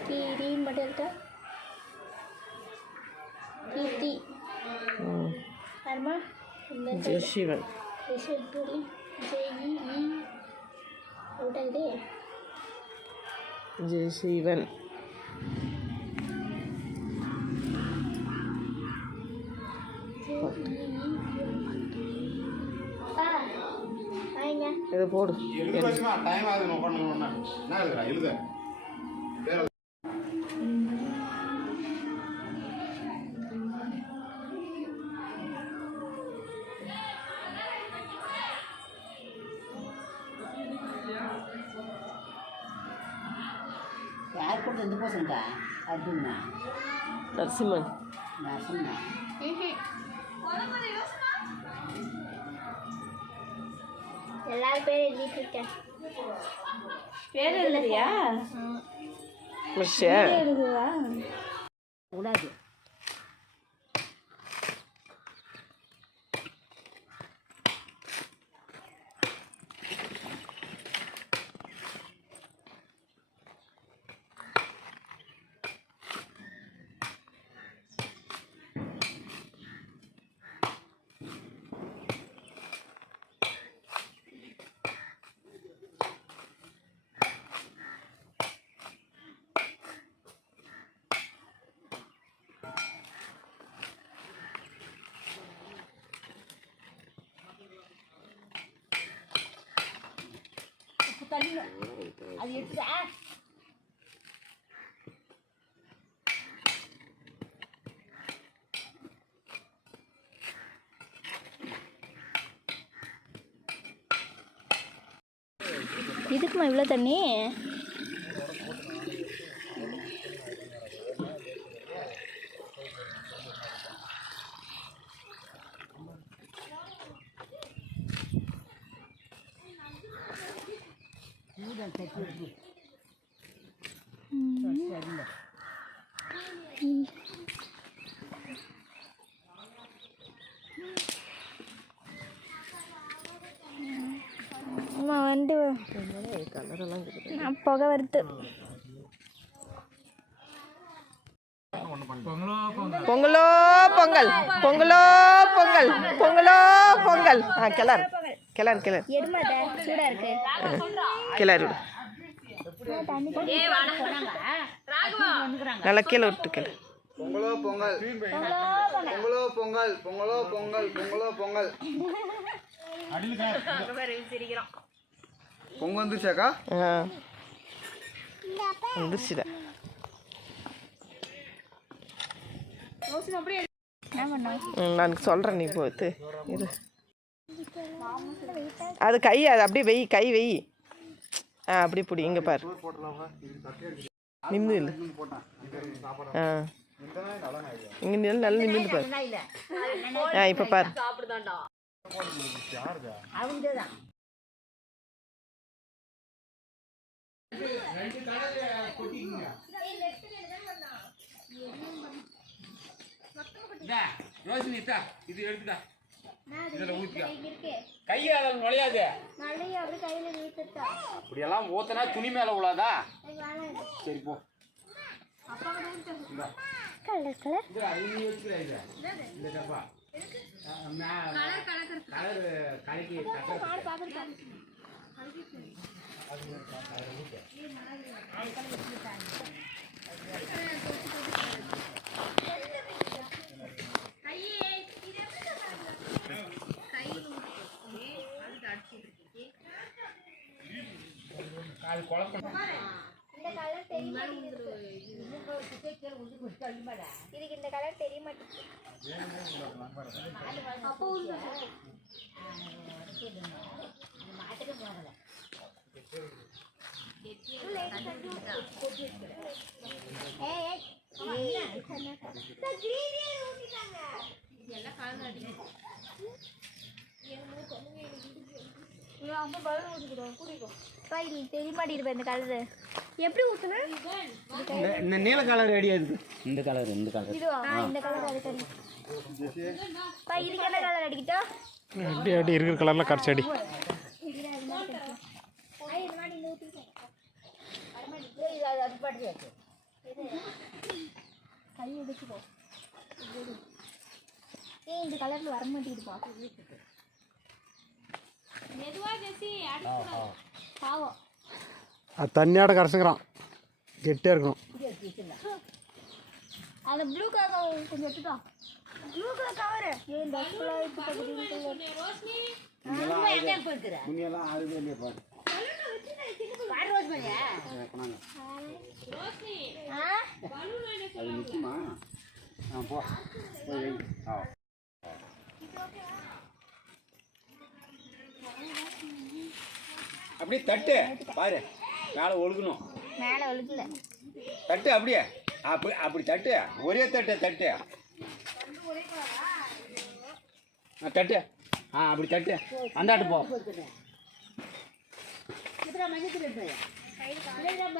கீரி மட்டும் இருக்கா கீர்த்தி யாருமா ஜெயசிவன் ஜெயசிவன் இதை போடு டைம் ஆகுது உட்காந்து என்ன எழுதுறா எழுத யார் கூட எந்த பசங்கா அர்ஜுனா நரசிம்மன் நரசிம்மா எல்லாரும் பேர் எழுதிட்டு இருக்கேன் பேர் எழுதுறியா முடிச்சியா எழுதுவா கூடாது அது எடுத்துடா இதுக்குமா இவ்வளோ தண்ணி வந்து புகை வருது பொங்கலோ பொங்கல் பொங்கலோ பொங்கல் பொங்கலோ பொங்கல் கிளறு கிளறு கிளறு எடுமாட்ட சூடா இருக்கு கிளறு நல்லா கீழே விட்டு கிளறு பொங்கலோ பொங்கல் பொங்கலோ பொங்கல் பொங்கலோ பொங்கல் பொங்கலோ பொங்கல் பொங்க வந்துச்சாக்கா வந்துருச்சுடா நான் சொல்கிறேன் நீ போத்து இரு அது கை அது அப்படியே வெய் கை வெய் அப்படி பிடி இங்கே பாரு நிமிந்து இல்லை இங்கே நல்லா நிமிந்து பாரு இப்போ பாரு இது எடுத்துடா இதில் ஊற்றிக்கா கையால் நுழையாது அப்படியெல்லாம் ஊற்றினா துணி மேலே உள்ளாதா சரி போ கலர் கலர் இந்த டப்பா கலர் கலக்கி அது குழப்பம் இதுக்கு இந்த கலர் தெரிய மாட்டேங்குது தெரிய மாட்டேங்குது இந்த கலரு எப்படி ஊத்துனா இந்த நீல கலர் ரெடியா இருக்கு இந்த கலர் இதுவா இந்த கலர் அது கறி பா இதுக்கு என்ன கலர் அடிக்கிட்டா அடி அடி இருக்கிற கலர்ல கரைச்சி அடி கை எடுத்துக்கோ. ஏய் இந்த கலர்ல வர மாட்டேங்குதுப்பா. மெதுவா ஜெசி அடிச்சுடா. பாவம். அது தண்ணியாட கரைச்சுக்கிறான், கெட்டியாக இருக்கணும். அந்த ப்ளூ கலர் கொஞ்சம் எடுத்துட்டா. ப்ளூ கலர் கவர் ஏன் இந்த ஃபுல்லா இது பக்கத்துல ரோஷினி நான் எங்க போயிடுற முன்னையெல்லாம் ஆகுது இல்லையா பாரு. பாரு ரோஸ்மணியா ரோஷினி பலூன் என்ன அது நிற்குமா? போ போய் வை. அப்படியே தட்டு பாரு, மேலே ஒழுகணும். மேலே ஒழுகல. தட்டு அப்படியே அப்படி அப்படி தட்டு, ஒரே தட்டு தட்டு. தட்டு அப்படி தட்டு, அந்தாட்டு போ.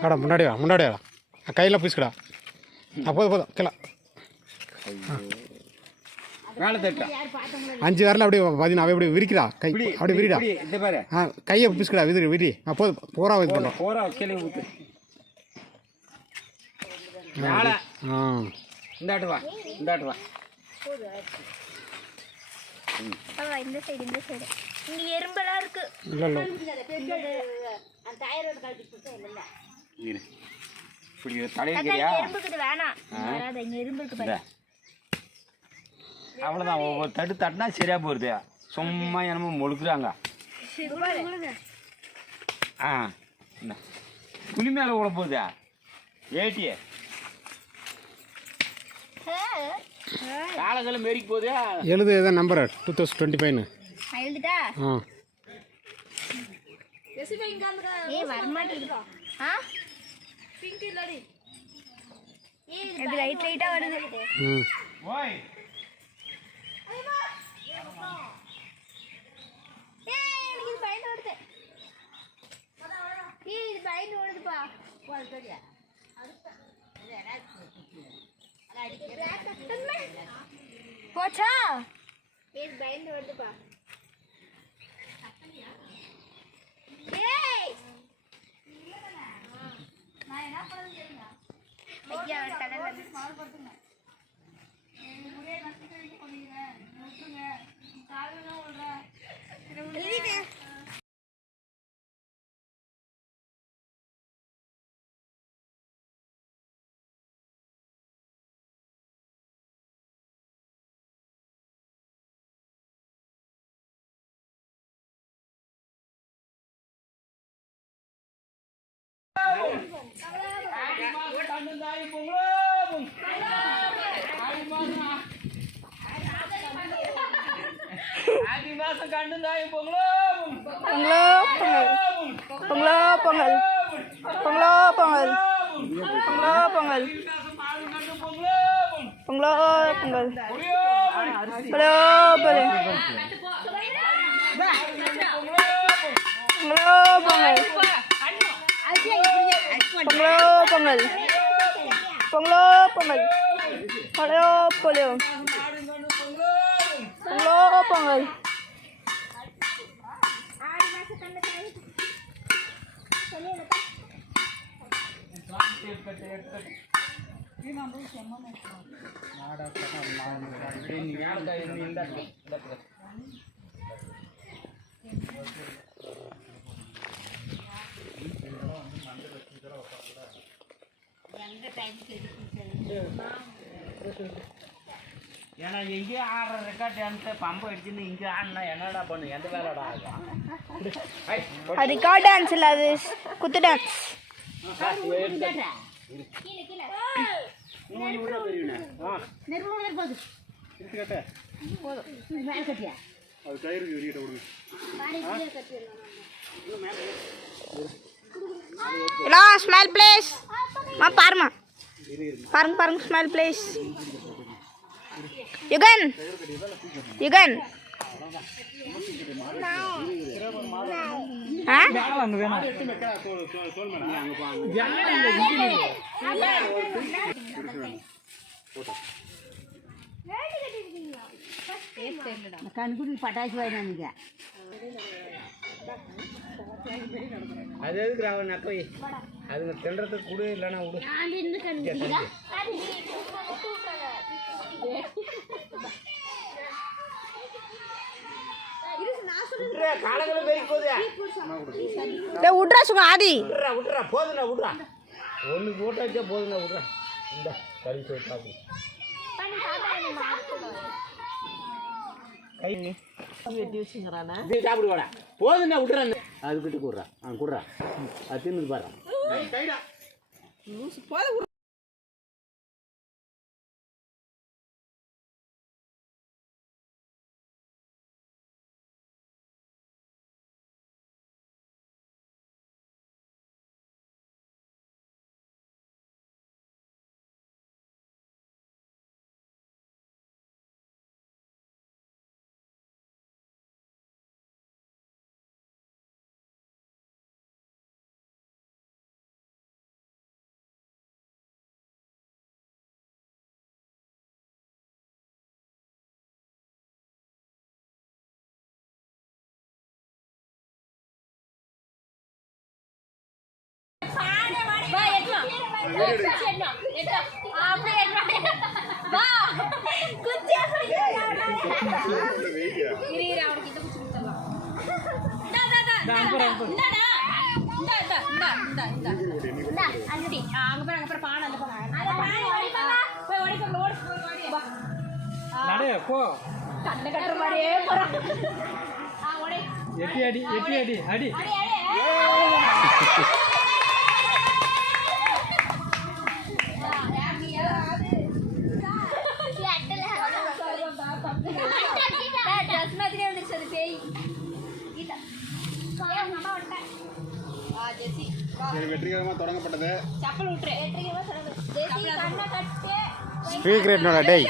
ஆடா முன்னாடி வா, முன்னாடி வா, கையில் பூசிக்கடா. போதும் போதும் கீழே. மேலே தட்டு 5 விரல அப்படியே பார்த்தீங்கன்னா அப்படியே விரிக்குதா கை, அப்படியே விரிடா. இந்த பாரு, கையை பூசிக்கடா, விரி. போதும் பூரா இது பண்ணுறோம். போரா கீழே ஊற்று. மேலே இந்தாட்டு வா, இந்தாட்டு வா. இந்த சைடு இந்த சைடு இங்க எறும்பெல்லாம் இருக்கு. இல்லை அந்த டயரோட கழட்டி போட்டு இல்ல இப்படி தலையிருக்கிறியா? எறும்புக்கு வேணாம், வராத. இங்க எறும்பு இருக்கு பாரு. அவ்வளோதான், ஒவ்வொரு தட்டு தட்டினா சரியா போகுது. சும்மா என்னமோ முழுக்குறாங்க. துணி மேலே விட போகுது ஏட்டி, காலகால மேரிக்கு போகுது. எழுது எதாவது நம்பர் 2025. எழுதுட்டா? ஆ ஏய் வர மாட்டேங்குது. பிங்க் இல்லடி. இது லைட்டா வருது. ஓய் எனக்கு இது பயந்து ஓடுது. இது பயந்து ஓடுதுப்பா. போச்சா? இது பயந்து ஓடுதுப்பா. ஏய் நான் என்ன பண்ணது தெரியுமா? ஐயா கடல்ல வந்து ஸ்மால் போட்டுங்க. ஒரே நஷ்டத்தை பண்ணிங்க. நோட்டுங்க. காலையில ஓடுற. எழுதிங்க. ஏன்னா எங்கேயும் ஆடுற ரெக்கார்ட் எடுத்து பம்பை அடிச்சுன்னு இங்கே ஆடினா என்னடா பண்ணு, எந்த வேலைடா ஆகும்? அது ரிகார்ட் டான்ஸ் இல்ல, அது குத்து டான்ஸ். Smile please. பாருமா, பாருங்க ஸ்மைல் ப்ளீஸ். யுகன் கண்குடி பட்டாசு வாங்கினாங்க. அது எதுக்கு அவன் நக்கை அதுங்க தின்றதுக்கு கொடு இல்லைன்னா விடு காலங்களும் பெருக்கி போகுது விட்றா சும்மா ஆதி விட்றா போதுண்ணா விட்றா ஒன்று போட்டு வச்சா போதுண்ணா விட்றா இந்த கறி சோறு சாப்பிடு கை வெட்டி வச்சுக்கிறானா சாப்பிடுவாடா போதுண்ணா விட்றா அதுக்கிட்ட கூடுறா கூடுறா அது தின்னு பாரு அடி வெற்றிகரமாக தொடங்கப்பட்டது ஸ்பீக் ரேட்னோட டேய்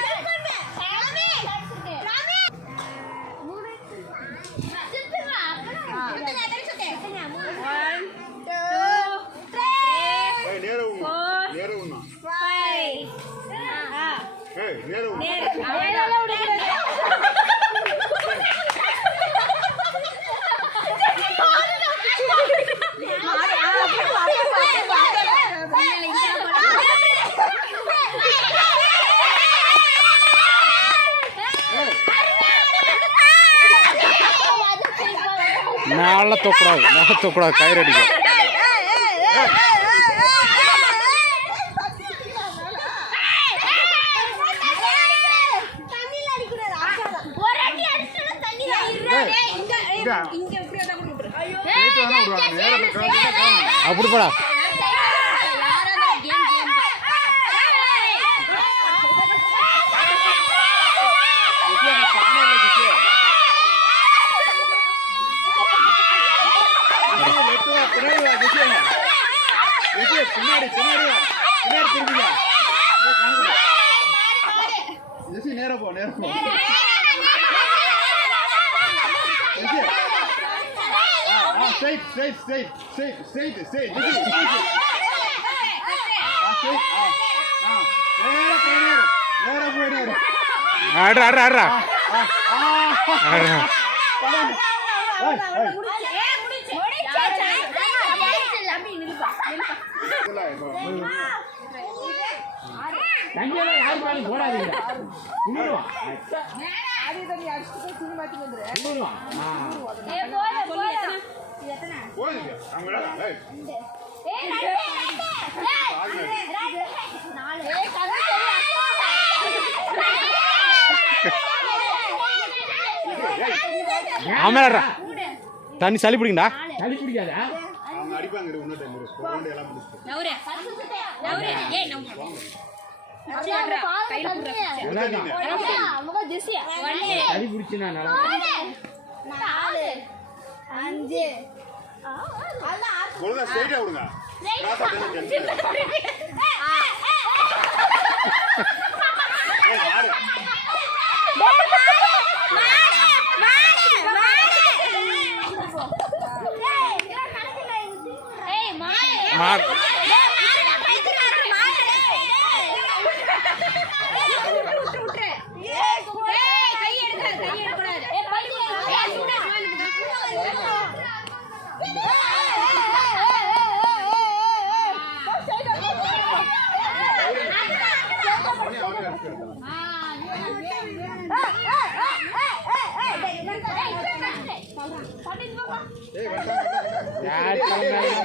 மேலே தூக்கூடாது கயிறு அடிக்கும் அப்படி போடா பின்னாடி திரும்பியா நேரம் போ தண்ணியெல்லாம் யாருக்கும் போடாதீங்க ஆமாடா தண்ணி சளி பிடிக்குண்டா சளி பிடிக்காதா அவங்க அடிப்பாங்க சளி பிடிச்சுனா நல்லா 4 5 ஒழுங்கா ஸ்ட்ரைட்டா விடுங்க மாடு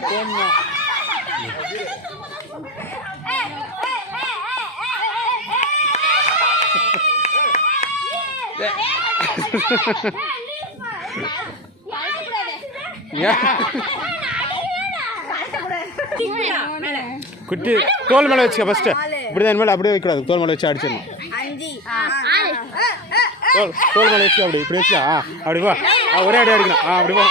போடணும். குட்டி தோல் மேலே வச்சுக்க ஃபஸ்ட்டு. இப்படி தான் மேலே அப்படியே வைக்கூடாது, தோல் மேலே வச்சு அடிச்சிடணும். தோல் மேலே வச்சு அப்படி இப்படி வச்சுக்கா. அப்படி வா, ஒரே அடி அடிக்கணும். அப்படி வா.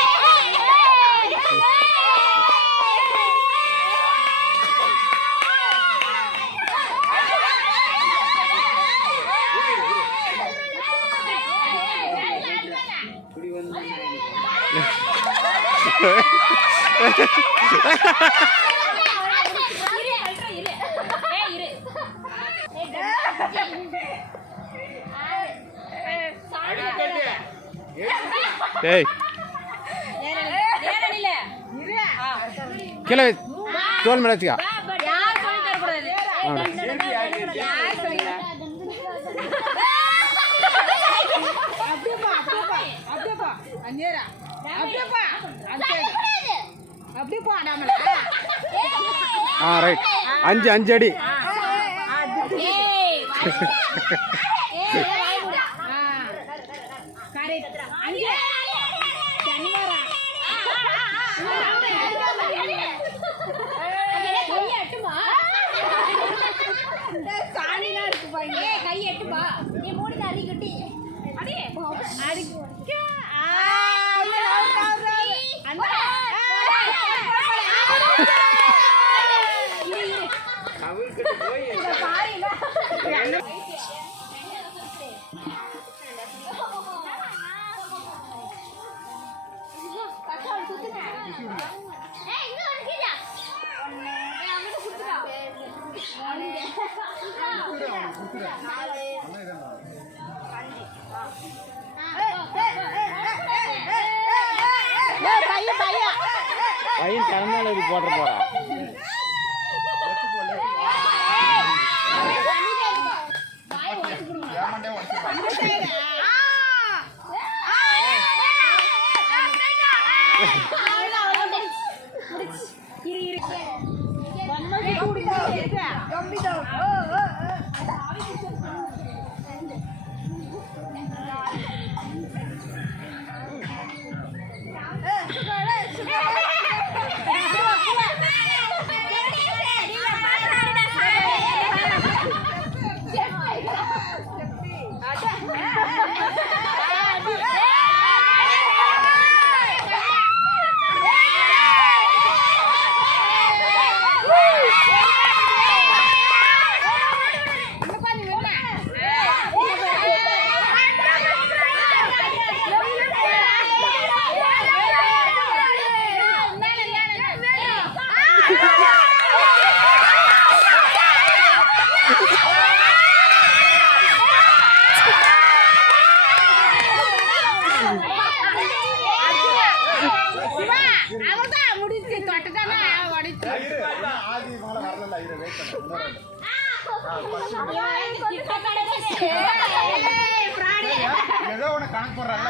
ஏய் கீழே தோல் மேலே வச்சுக்கா. ரைட். 5 அடி. கை எட்டுப்பா நீ மூணு அடி குட்டி பையன் திறந்தாலும் இது போடுற போறா. ஏதோ ஒன்று கணக்கு போடுறாங்க.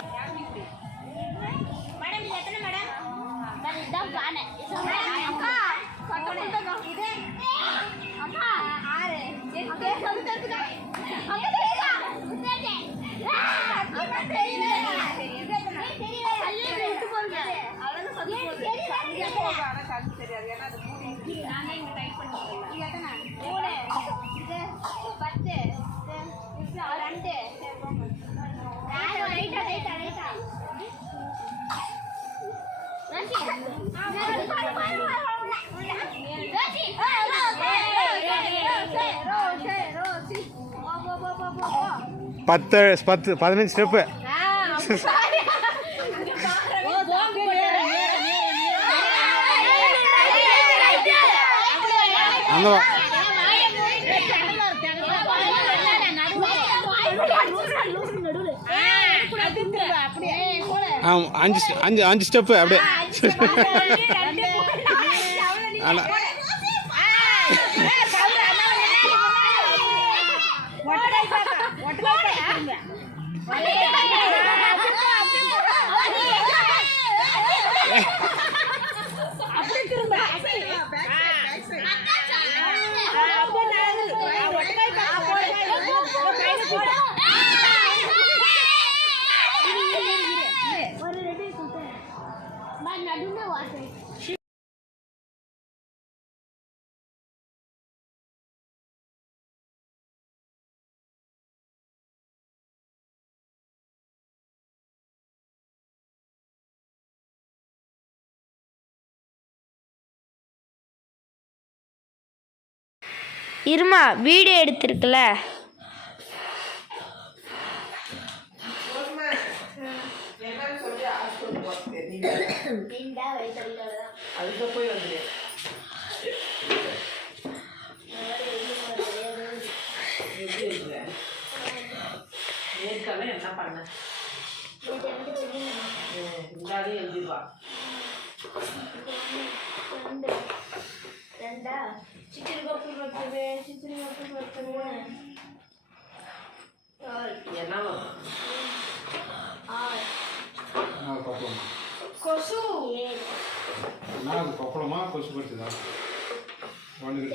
பத்து 15 ஸ்டெப்பு. அங்கே வா. 5 ஸ்டெப்பு அப்படியே. அப்படி திரும்ப நடுவில் வாசல் இருமா வீடியோ எடுத்திருக்குல்ல அதுக்கு போய் வந்துடு எப்படி இருக்கிற நேர்காலம் என்ன பண்ண இந்தாலே எழுதிடுவா என்ன கொசு நான் கொப்பளமா கொசு படிச்சதா ஒன்று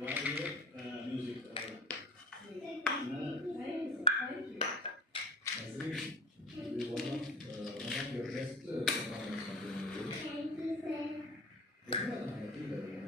One of your best performance on the movie.